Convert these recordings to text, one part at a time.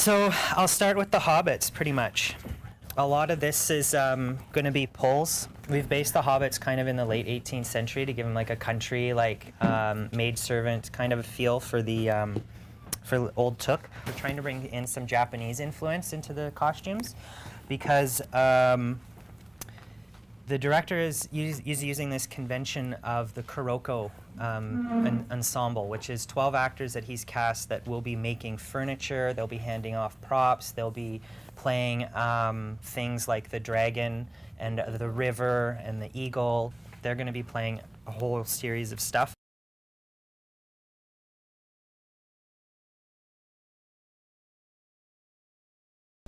So I'll start with the hobbits, pretty much. A lot of this is going to be pulls. We've based the hobbits kind of in the late 18th century to give them like a country, like maidservant kind of a feel for the for Old Took. We're trying to bring in some Japanese influence into the costumes because the director is using this convention of the Kuroko ensemble, which is 12 actors that he's cast that will be making furniture, they'll be handing off props, they'll be playing things like the dragon and the river and the eagle. They're going to be playing a whole series of stuff.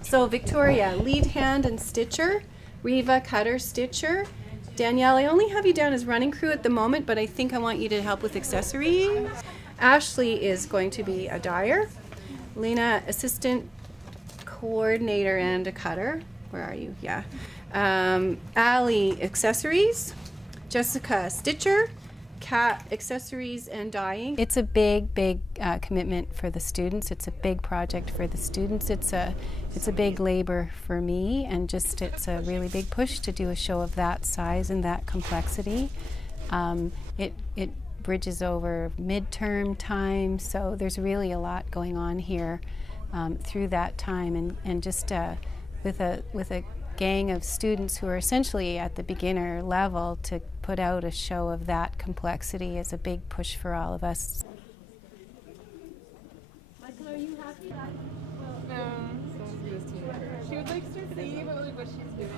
So Victoria, lead hand and stitcher. Reva, cutter, stitcher. Danielle, I only have you down as running crew at the moment, but I think I want you to help with accessories. Ashley is going to be a dyer. Lena, assistant coordinator and a cutter. Where are you? Yeah. Ali, accessories. Jessica, stitcher. Cat, accessories and dyeing. It's a big commitment for the students. It's a big project for the students. It's a big labor for me, and just it's a really big push to do a show of that size and that complexity. It bridges over midterm time, so there's really a lot going on here through that time, and just with a gang of students who are essentially at the beginner level, to put out a show of that complexity is a big push for all of us. Michael, are you happy? No, she would like to see what she's doing.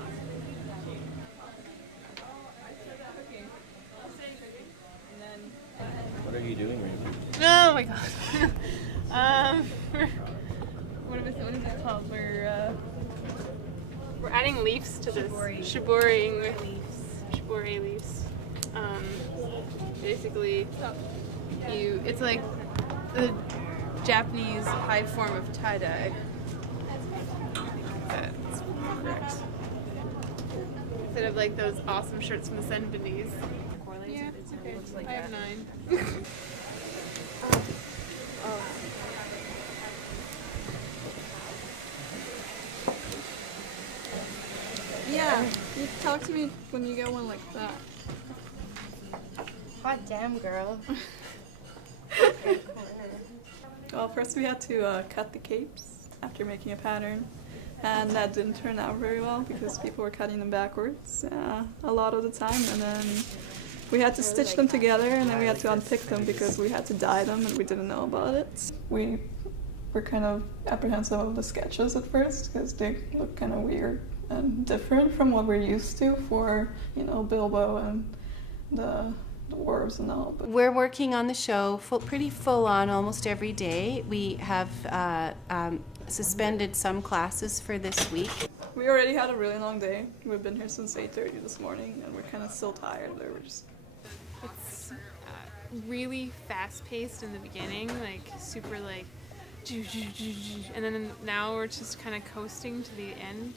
What are you doing right now? Oh my god. What is it called? We're adding leaves to this. Shibori leaves. Basically, it's like the Japanese high form of tie-dye. That's correct. Instead of like those awesome shirts from the 70s. Yeah, it's okay. I have 9. Yeah, you talk to me when you get one like that. Hot damn, girl. Well, first we had to cut the capes after making a pattern, and that didn't turn out very well because people were cutting them backwards a lot of the time, and then we had to stitch them together, and then we had to unpick them because we had to dye them and we didn't know about it. We were kind of apprehensive of the sketches at first because they look kind of weird and different from what we're used to for, Bilbo and the dwarves and all. But We're working on the show pretty full on almost every day. We have suspended some classes for this week. we already had a really long day. We've been here since 8:30 this morning, and we're kind of still tired. It's Really fast-paced in the beginning, like super like, and then now we're just kind of coasting to the end,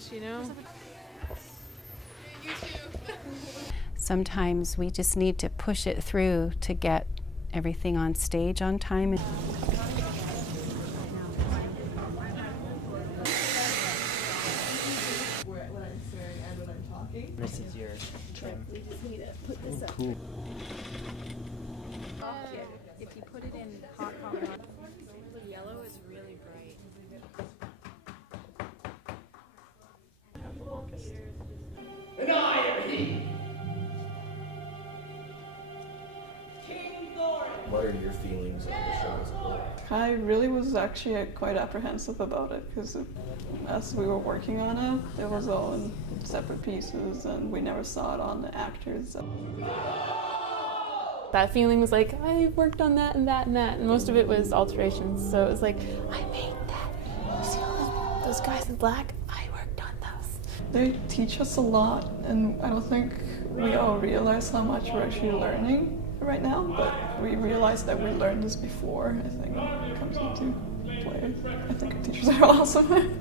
Sometimes we just need to push it through to get everything on stage on time. When I'm swearing and when I'm talking. This is your trim. We just need to put this up. Cool. If you put it in hot water, the yellow is really bright. And I am he, King Thorin. What are your feelings on the show as a whole? I really was actually quite apprehensive about it because as we were working on it, it was all in separate pieces and we never saw it on the actors. That feeling was like, I worked on that and that and that, and most of it was alterations. So it was like, I made that. You see all those guys in black? I worked on those. They teach us a lot, and I don't think we all realize how much we're actually learning right now, but we realize that we learned this before, I think, when it comes into play. I think our teachers are awesome.